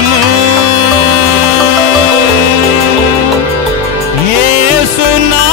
Yes, Yesu na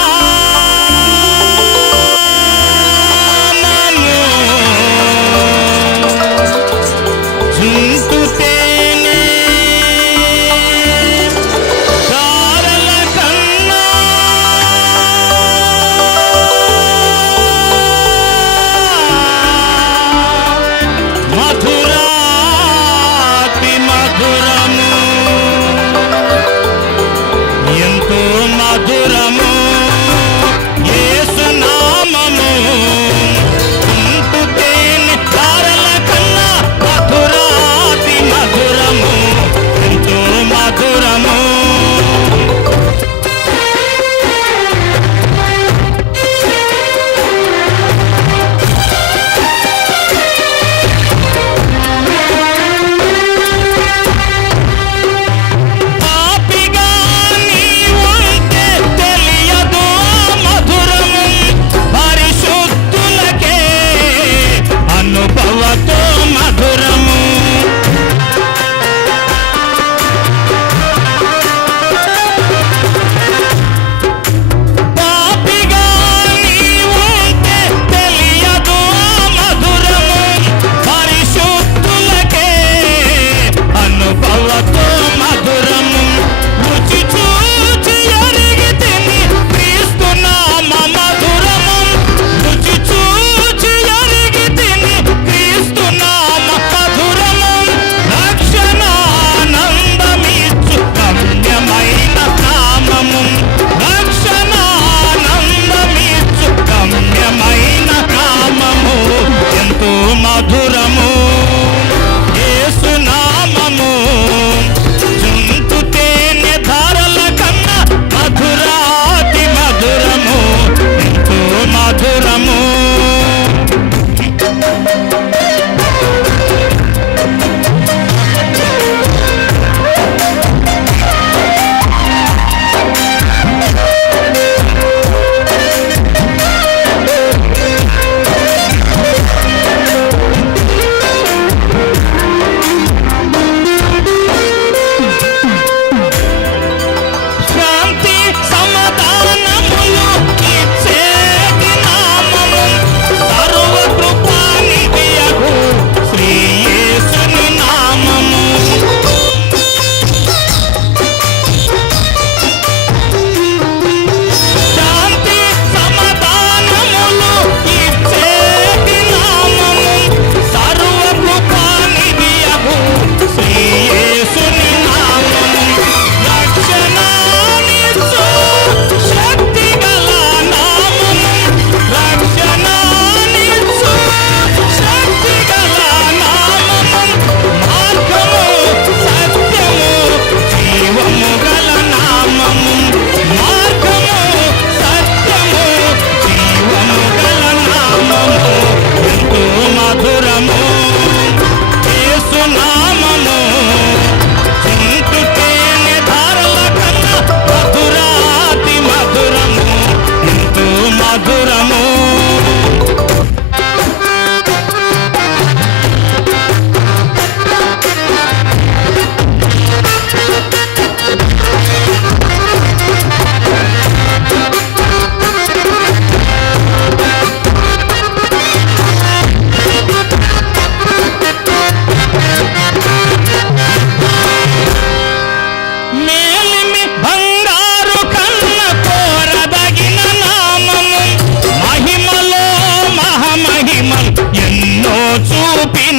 Radhe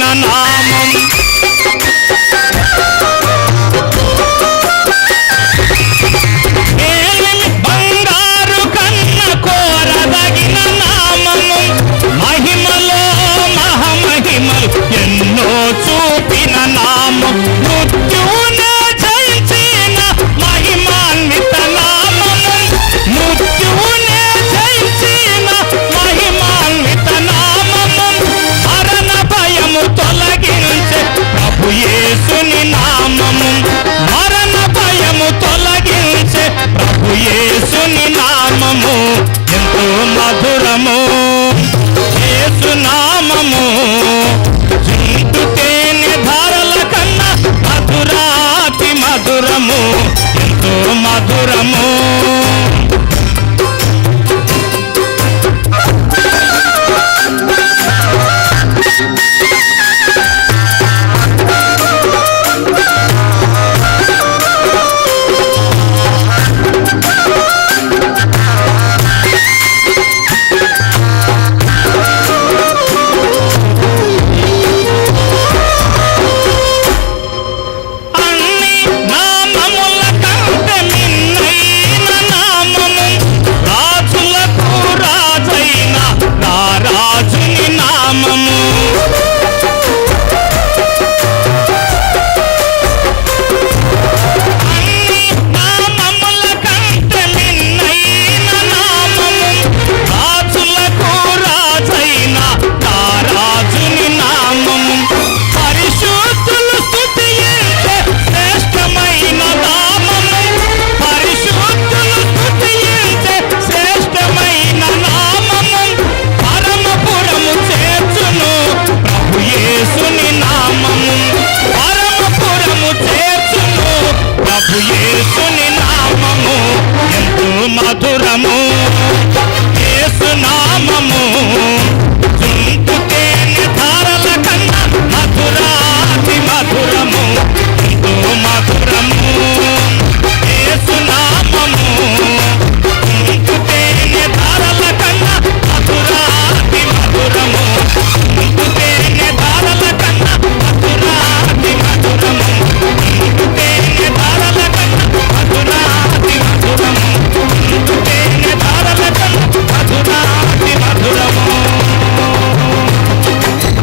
நான்